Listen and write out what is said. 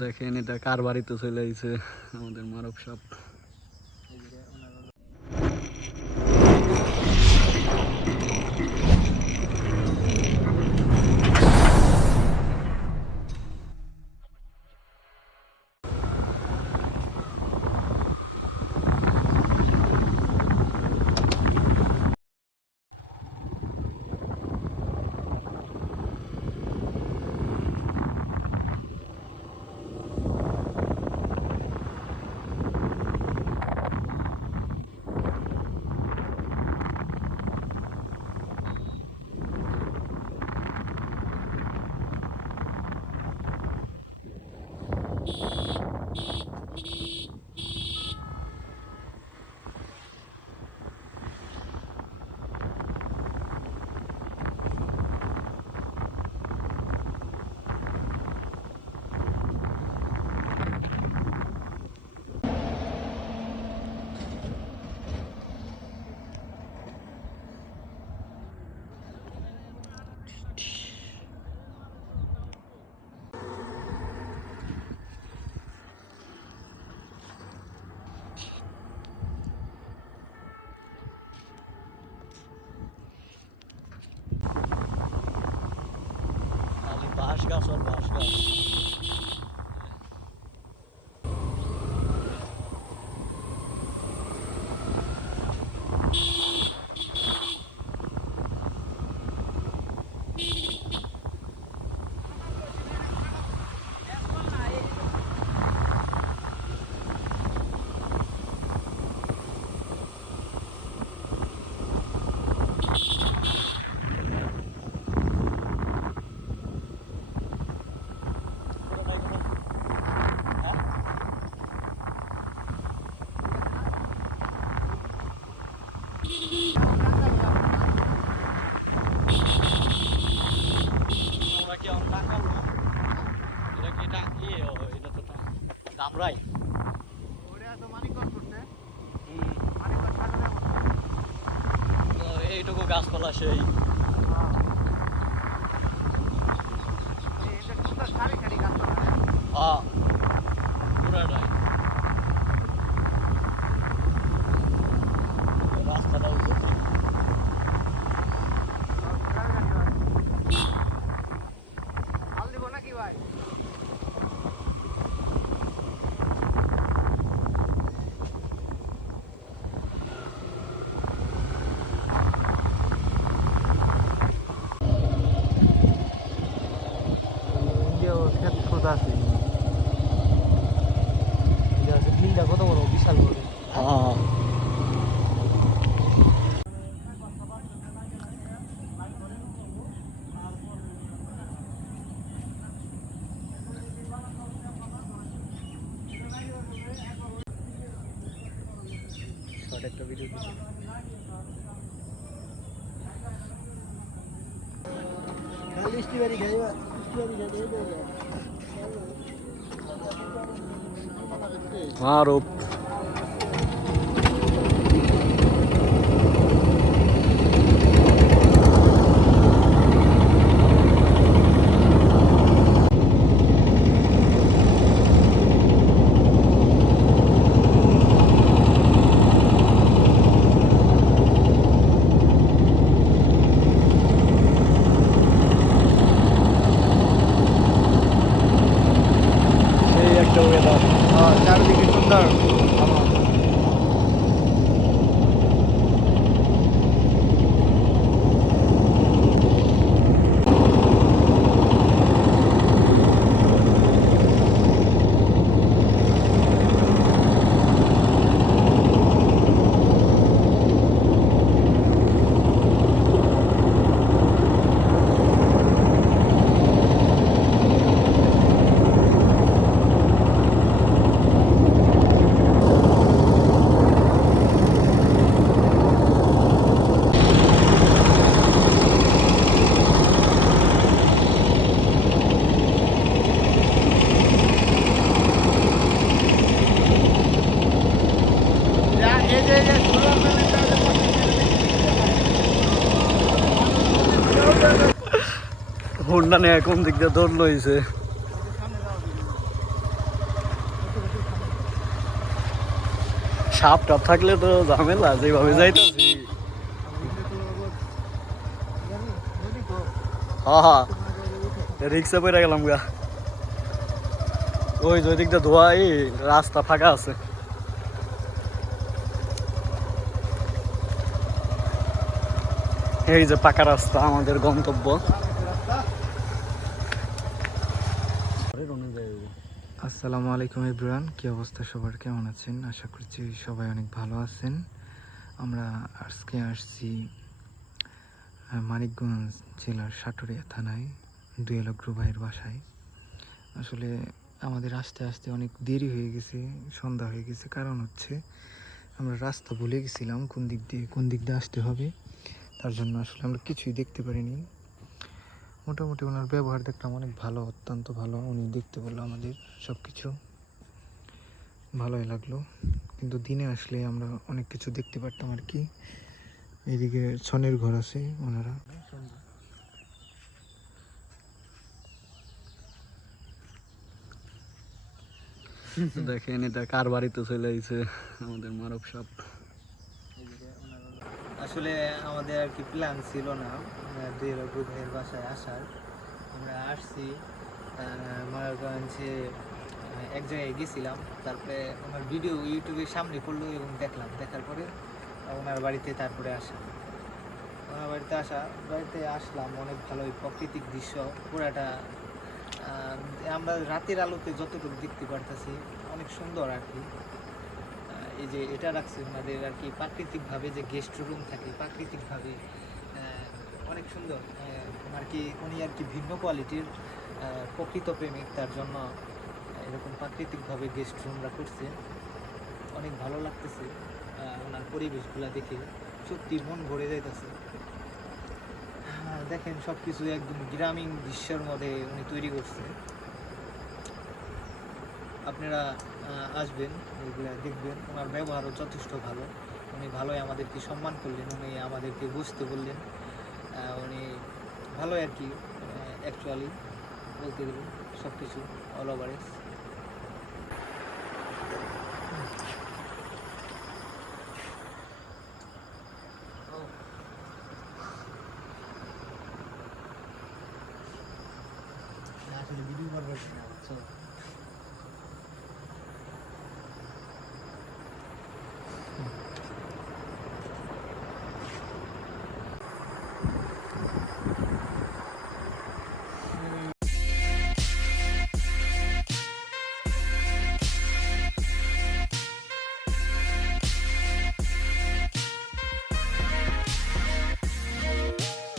দেখেন এটা কার বাড়িতে চলে আইছে? আমাদের মারব সাপ বাঁশ গাছ আর বাঁশ গাছ আমরা কি আমরা টাঙ্গাল না এটা কি টা ইয়ে ও, এটা তো টা- দামরাই তো এইটুকু গাছপালা সেই। হ্যাঁ পুরাটাই খোঁজ আছে। বিলটা কত বড়? বিশাল বড়। একটা ভিডিও দিচ্ছি। খালি да. কোনটা নেয় কোন দিক দিয়ে দৌড় লইছে? সাপ টাপ থাকলে তো ঝামেলা, যেভাবে যাইতেছি। হা হা। রিক্সা পড়ে গেলাম গা। ওই যে দিকটা ধোয়া এই রাস্তা ফাঁকা আছে। এই যে পাকা রাস্তা, আমাদের গন্তব্য। আসসালামু আলাইকুম ইব্রান কি অবস্থা সবার? কেমন আছেন? আশা করছি সবাই অনেক ভালো আছেন। আমরা আজকে আসছি মানিকগঞ্জ জেলার সাটুরিয়া থানায়, দুয়েল ভাইয়ের বাসায়। আসলে আমাদের আসতে আসতে অনেক দেরি হয়ে গেছে, সন্ধ্যা হয়ে গেছে। কারণ হচ্ছে আমরা রাস্তা ভুলে গেছিলাম কোন দিক দিয়ে, কোন দিক দিয়ে আসতে হবে। তার জন্য আসলে আমরা কিছুই দেখতে পারিনি। মোটামুটি ওনার ব্যবহার দেখলাম অনেক ভালো অত্যন্ত ভালো। উনি দেখতে বলল আমাদের সব কিছু ভালোই লাগল। কিন্তু দিনে আসলে আমরা অনেক কিছু দেখতে পারতাম আর কি। এদিকে ছনের ঘর আছে ওনারা। দেখেন এটা কার বাড়িতে চলে আইছে? আমাদের মারব সাপ। আসলে আমাদের আর কি প্ল্যান ছিল না আহ, দুই রকম ভাইয়ের বাসায় আসার। আমরা আসছি আহ, এক জায়গায় গেছিলাম তারপরে আমার ভিডিও ইউটিউবের সামনে পড়ল এবং দেখলাম। দেখার পরে ওনার বাড়িতে তারপরে আসা। ওনার বাড়িতে আসা বাড়িতে আসলাম অনেক ভালো প্রাকৃতিক দৃশ্য পুরাটা আমরা রাতের আলোতে যতটুকু দেখতে পারতেছি অনেক সুন্দর আর কি। এই যে এটা রাখছে ওনাদের আর কি প্রাকৃতিকভাবে যে গেস্ট রুম থাকে প্রাকৃতিকভাবে অনেক সুন্দর। আর কি উনি আর কি ভিন্ন কোয়ালিটির প্রকৃত প্রেমিক তার জন্য এরকম প্রাকৃতিকভাবে গেস্ট রুমরা করছে। অনেক ভালো লাগতেছে ওনার পরিবেশগুলো দেখে। সত্যি মন ভরে যাইতেছে। হ্যাঁ, দেখেন সব কিছু একদম গ্রামীণ দৃশ্যের মধ্যে উনি তৈরি করছে। আপনারা আসবেন, এগুলো দেখবেন। ওনার ব্যবহারও যথেষ্ট ভালো। উনি ভালোই আমাদেরকে সম্মান করলেন, উনি আমাদেরকে বুঝতে বললেন। উনি ভালোই আর কি অ্যাকচুয়ালি বলতে গেলেন সব কিছু অল ওভার আসলে ভিডিও করবার